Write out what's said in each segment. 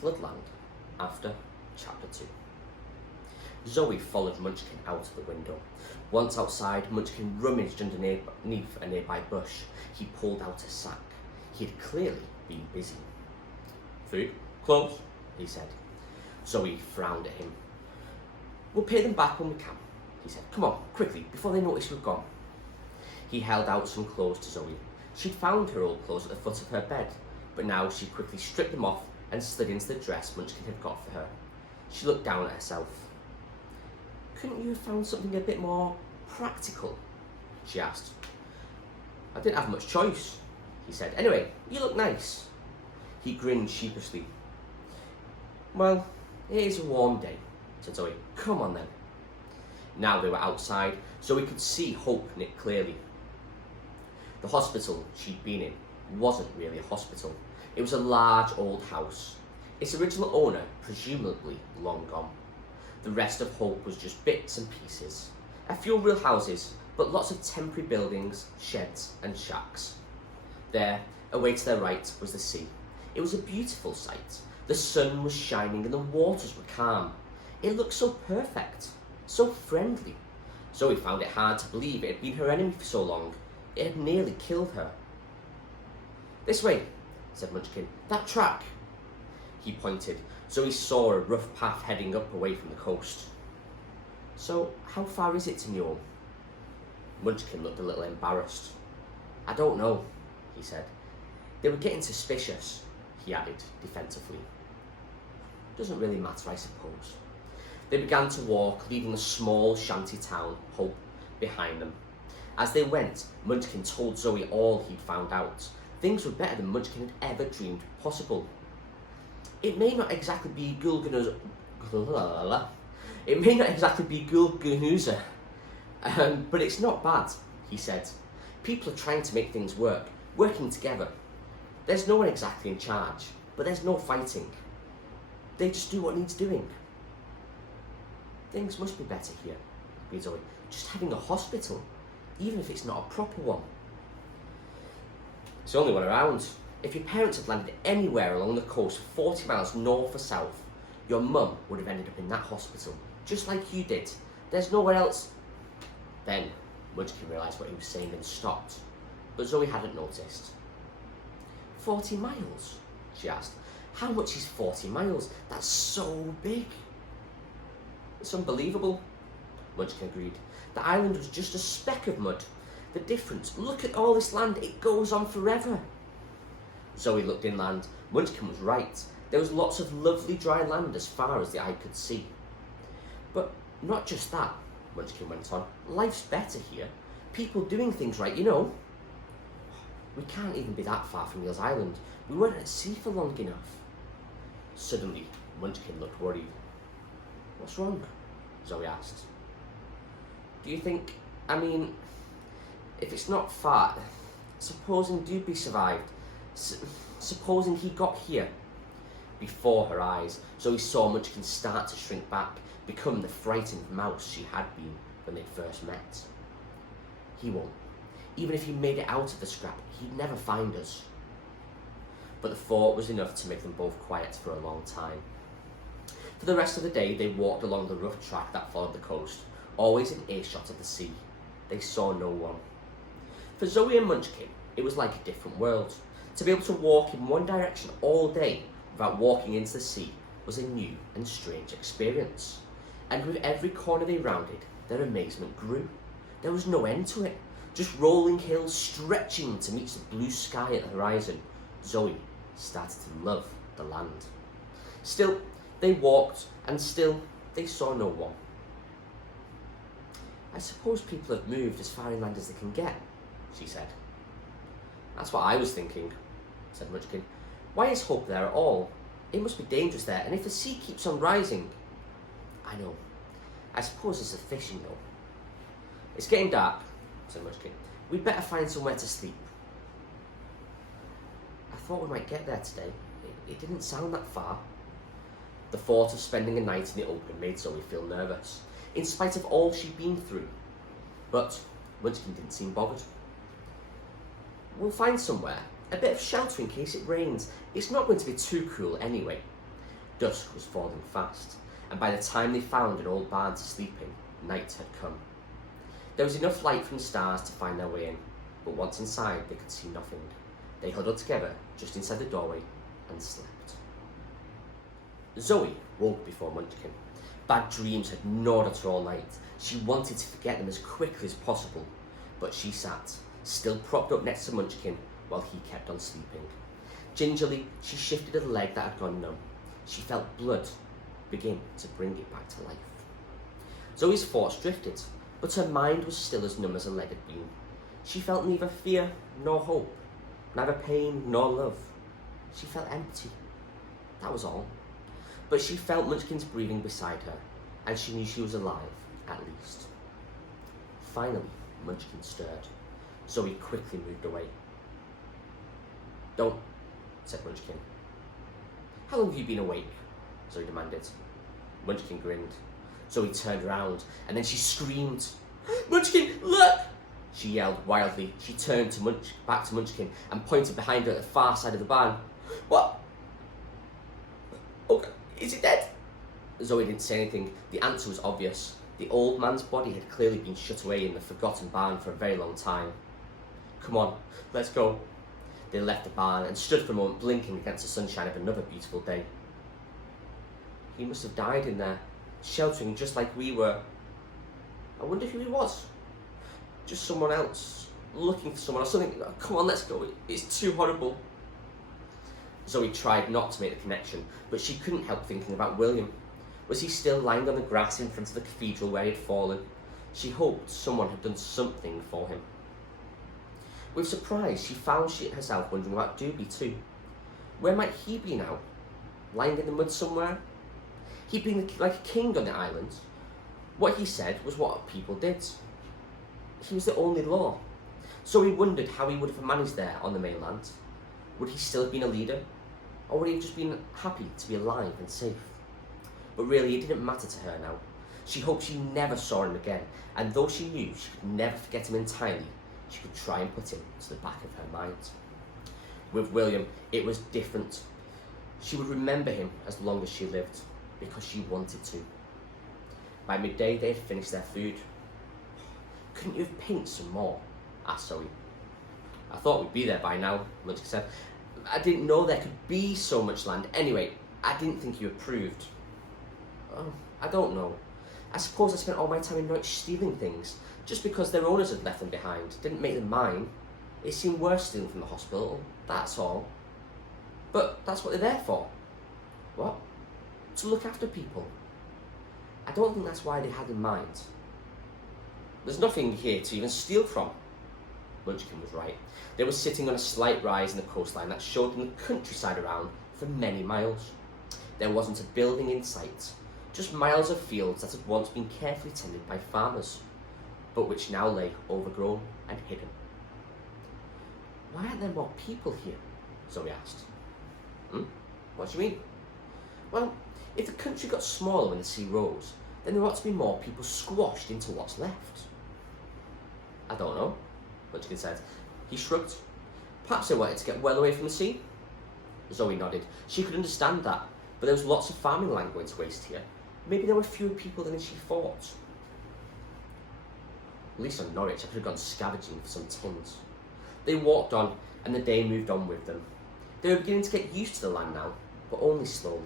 Floodland after Chapter 2. Zoe followed Munchkin out of the window. Once outside, Munchkin rummaged underneath a nearby bush. He pulled out a sack. He had clearly been busy. "Food, clothes," he said. Zoe frowned at him. "We'll pay them back when we can," he said. "Come on, quickly, before they notice we've gone." He held out some clothes to Zoe. She'd found her old clothes at the foot of her bed, but now she quickly stripped them off and slid into the dress Munchkin had got for her. She looked down at herself. "Couldn't you have found something a bit more practical?" she asked. "I didn't have much choice," he said. "Anyway, you look nice." He grinned sheepishly. "Well, it is a warm day," said Zoe. "Come on then." Now they were outside, Zoe could see Hope knit clearly. The hospital she'd been in wasn't really a hospital. It was a large old house. Its original owner presumably long gone. The rest of Hope was just bits and pieces. A few real houses, but lots of temporary buildings, sheds and shacks. There, away to their right, was the sea. It was a beautiful sight. The sun was shining and the waters were calm. It looked so perfect, so friendly. Zoe found it hard to believe it had been her enemy for so long. It had nearly killed her. "This way," said Munchkin. "That track." He pointed. Zoe saw a rough path heading up away from the coast. "So, how far is it to Newell?" Munchkin looked a little embarrassed. "I don't know," he said. "They were getting suspicious," he added defensively. "Doesn't really matter, I suppose." They began to walk, leaving the small shanty town, Hope, behind them. As they went, Munchkin told Zoe all he'd found out. Things were better than Munchkin had ever dreamed possible. It may not exactly be Gulganuza, but it's not bad, he said. "People are trying to make things work, working together. There's no one exactly in charge, but there's no fighting. They just do what needs doing." "Things must be better here," agreed Zoe. "Just having a hospital, even if it's not a proper one." "It's the only one around. If your parents had landed anywhere along the coast 40 miles north or south, your mum would have ended up in that hospital, just like you did. There's nowhere else." Then Munchkin realised what he was saying and stopped, but Zoe hadn't noticed. 40 miles? She asked. "How much is 40 miles? That's so big." "It's unbelievable," Munchkin agreed. "The island was just a speck of mud. The difference, look at all this land, it goes on forever." Zoe looked inland. Munchkin was right. There was lots of lovely dry land as far as the eye could see. "But not just that," Munchkin went on. "Life's better here. People doing things right, you know." "We can't even be that far from Neil's Island. We weren't at sea for long enough." Suddenly, Munchkin looked worried. "What's wrong?" Zoe asked. "Do you think, if it's not far, supposing Doobie survived, supposing he got here?" Before her eyes, Zoe saw Munchkin start to shrink back, become the frightened mouse she had been when they first met. "He won't. Even if he made it out of the scrap, he'd never find us." But the thought was enough to make them both quiet for a long time. For the rest of the day, they walked along the rough track that followed the coast, always in earshot of the sea. They saw no one. For Zoe and Munchkin, it was like a different world. To be able to walk in one direction all day without walking into the sea was a new and strange experience. And with every corner they rounded, their amazement grew. There was no end to it, just rolling hills stretching to meet the blue sky at the horizon. Zoe started to love the land. Still, they walked, and still, they saw no one. "I suppose people have moved as far inland as they can get," she said. "That's what I was thinking," said Munchkin. "Why is Hope there at all? It must be dangerous there, and if the sea keeps on rising..." "I know. I suppose it's the fishing, though." "It's getting dark," said Munchkin. "We'd better find somewhere to sleep." "I thought we might get there today. It didn't sound that far." The thought of spending a night in the open made Zoe feel nervous, in spite of all she'd been through. But Munchkin didn't seem bothered. "We'll find somewhere, a bit of shelter in case it rains. It's not going to be too cool anyway." Dusk was falling fast, and by the time they found an old barn to sleep in, night had come. There was enough light from the stars to find their way in, but once inside they could see nothing. They huddled together just inside the doorway and slept. Zoe woke before Munchkin. Bad dreams had gnawed at her all night. She wanted to forget them as quickly as possible, but she sat, still propped up next to Munchkin, while he kept on sleeping. Gingerly, she shifted a leg that had gone numb. She felt blood begin to bring it back to life. Zoe's thoughts drifted, but her mind was still as numb as her leg had been. She felt neither fear nor hope, neither pain nor love. She felt empty. That was all. But she felt Munchkin's breathing beside her, and she knew she was alive, at least. Finally, Munchkin stirred. Zoe quickly moved away. "Don't," said Munchkin. "How long have you been awake?" Zoe demanded. Munchkin grinned. Zoe turned around, and then she screamed. "Munchkin, look!" she yelled wildly. She turned back to Munchkin and pointed behind her at the far side of the barn. "What? Oh, is it dead?" Zoe didn't say anything. The answer was obvious. The old man's body had clearly been shut away in the forgotten barn for a very long time. "Come on, let's go." They left the barn and stood for a moment blinking against the sunshine of another beautiful day. He must have died in there, sheltering just like we were. I wonder who he was. Just someone else, looking for someone or something. Come on, let's go. It's too horrible. Zoe tried not to make the connection, but she couldn't help thinking about William. Was he still lying on the grass in front of the cathedral where he had fallen? She hoped someone had done something for him. With surprise, she found herself wondering about Doobie too. Where might he be now? Lying in the mud somewhere? He'd been like a king on the island. What he said was what people did. He was the only law. So he wondered how he would have managed there on the mainland. Would he still have been a leader? Or would he have just been happy to be alive and safe? But really, it didn't matter to her now. She hoped she never saw him again, and though she knew she could never forget him entirely, she could try and put him to the back of her mind. With William, it was different. She would remember him as long as she lived, because she wanted to. By midday, they had finished their food. "Couldn't you have painted some more?" asked Zoe. "I thought we'd be there by now," Munchkin said. "I didn't know there could be so much land. Anyway, I didn't think you approved." "Oh, I don't know. I suppose I spent all my time in Norwich stealing things. Just because their owners had left them behind didn't make them mine. It seemed worse stealing from the hospital, that's all. But that's what they're there for." "What?" "To look after people." "I don't think that's why they had in mind." "There's nothing here to even steal from." Munchkin was right. They were sitting on a slight rise in the coastline that showed them the countryside around for many miles. There wasn't a building in sight, just miles of fields that had once been carefully tended by farmers, but which now lay overgrown and hidden. "Why aren't there more people here?" Zoe asked. What do you mean?" "Well, if the country got smaller when the sea rose, then there ought to be more people squashed into what's left." "I don't know," Munchkin said. He shrugged. "Perhaps they wanted to get well away from the sea." Zoe nodded. She could understand that, but there was lots of farming land going to waste here. Maybe there were fewer people than she thought. At least on Norwich, I could have gone scavenging for some tins. They walked on, and the day moved on with them. They were beginning to get used to the land now, but only slowly.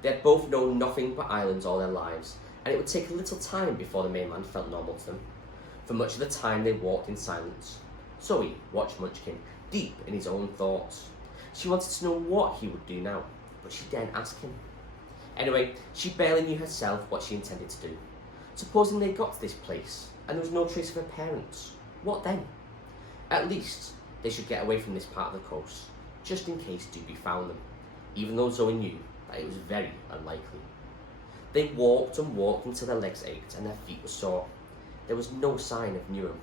They had both known nothing but islands all their lives, and it would take a little time before the mainland felt normal to them. For much of the time they walked in silence. Zoe watched Munchkin, deep in his own thoughts. She wanted to know what he would do now, but she daren't ask him. Anyway, she barely knew herself what she intended to do. Supposing they got to this place, and there was no trace of her parents, what then? At least, they should get away from this part of the coast, just in case Doobie found them, even though Zoe knew that it was very unlikely. They walked and walked until their legs ached and their feet were sore. There was no sign of Newham.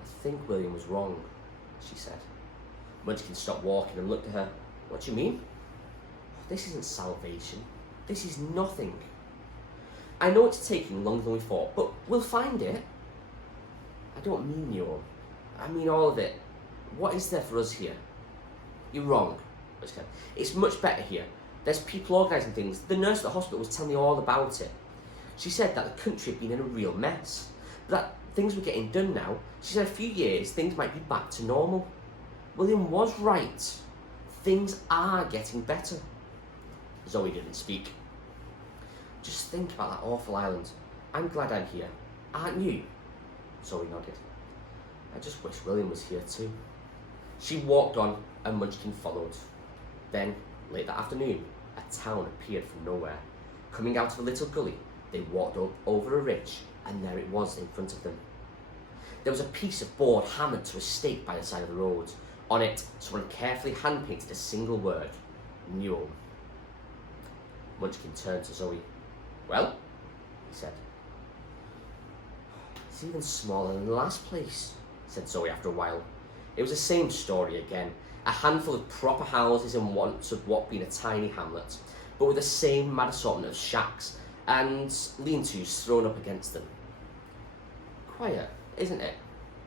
"I think William was wrong," she said. Munchkin stopped walking and looked at her. "What do you mean?" "This isn't salvation. This is nothing. I know it's taking longer than we thought, but we'll find it." "I don't mean Newham. I mean all of it. What is there for us here?" "You're wrong," Butch said. It's much better here. There's people organising things. The nurse at the hospital was telling me all about it. She said that the country had been in a real mess, but that things were getting done now. She said in a few years things might be back to normal. William was right. Things are getting better. Zoe didn't speak. Just think about that awful island. I'm glad I'm here. Aren't you? Zoe nodded. I just wish William was here too. She walked on and Munchkin followed. Then, late that afternoon, a town appeared from nowhere. Coming out of a little gully, they walked up over a ridge, and there it was in front of them. There was a piece of board hammered to a stake by the side of the road. On it, someone carefully hand-painted a single word, Newell. Munchkin turned to Zoe. Well, he said. It's even smaller than the last place, said Zoe after a while. It was the same story again. A handful of proper houses in once of what being a tiny hamlet, but with the same mad assortment of shacks and lean-tos thrown up against them. Quiet, isn't it?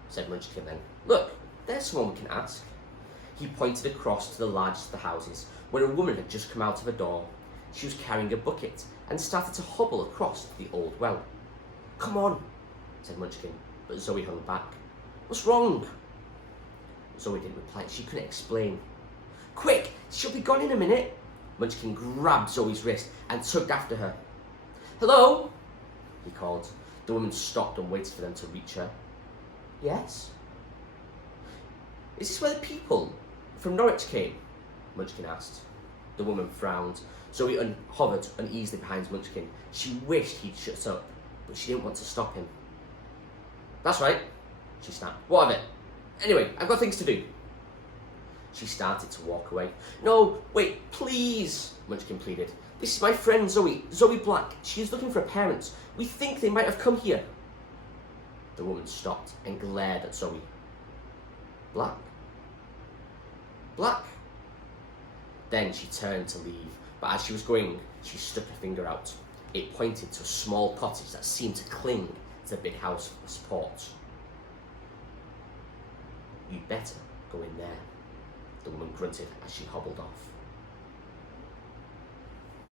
Said Munchkin then. Look, there's someone we can ask. He pointed across to the largest of the houses, where a woman had just come out of a door. She was carrying a bucket and started to hobble across to the old well. Come on, said Munchkin, but Zoe hung back. What's wrong? Zoe didn't reply. She couldn't explain. Quick, she'll be gone in a minute. Munchkin grabbed Zoe's wrist and tugged after her. Hello? He called. The woman stopped and waited for them to reach her. Yes? Is this where the people from Norwich came? Munchkin asked. The woman frowned. Zoe hovered uneasily behind Munchkin. She wished he'd shut up, but she didn't want to stop him. That's right, she snapped. What of it? Anyway, I've got things to do. She started to walk away. No, wait, please, Munchkin pleaded. This is my friend Zoe, Zoe Black. She is looking for her parents. We think they might have come here. The woman stopped and glared at Zoe. Black? Black? Then she turned to leave, but as she was going, she stuck her finger out. It pointed to a small cottage that seemed to cling to the big house for support. You'd better go in there, the woman grunted as she hobbled off.